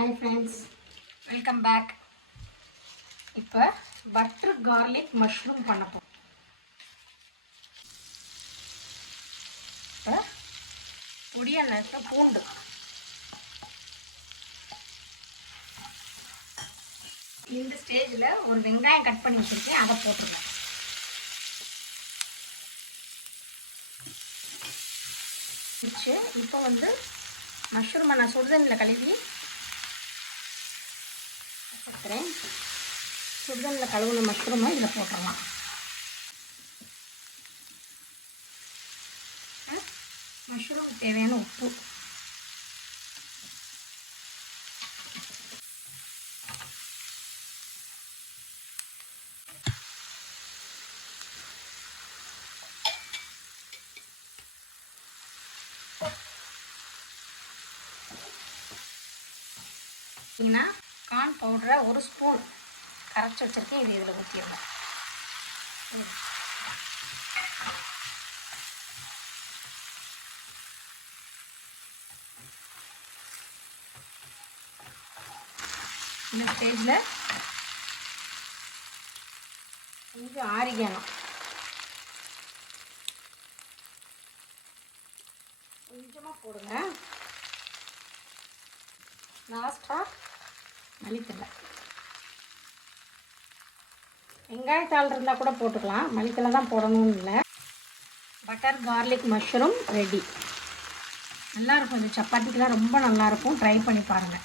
Hi friends, welcome back. இப்போ butter garlic mushroom பண்ணப்போம். இப்போ பொடியாக நட்ட பூண்டு, இந்த ஸ்டேஜில் ஒரு வெங்காயம் கட் பண்ணி வச்சுருக்கேன், அதை போட்டுருவேன். இப்போ மஷ்ரூமை நான் சுடுதண்ணில் கழுவி வச்சுருக்கிறேன். சுடுதண்ணில் கழுவுன மஷ்ரூமை இதில் போட்டுடலாம். மஷ்ரூம் தேவையான உப்பு, கார்ன் பவுடரை ஒரு ஸ்பூன் கரைச்சி வச்சுருக்கேன், இது இதில் ஊற்றிடுவேன். இந்த ஸ்டேஜில் கொஞ்சம் ஆரிக்கணும், கொஞ்சமாக போடுங்க. லாஸ்ட்டாக மல்லித்தலை, வெங்காயத்தாள் இருந்தால் கூட போட்டுக்கலாம், மல்லித்தலை தான் போடணும்னு இல்லை. Butter garlic mushroom ready. நல்லாயிருக்கும், இது சப்பாத்திக்கெலாம் ரொம்ப நல்லாயிருக்கும். ட்ரை பண்ணி பாருங்கள்.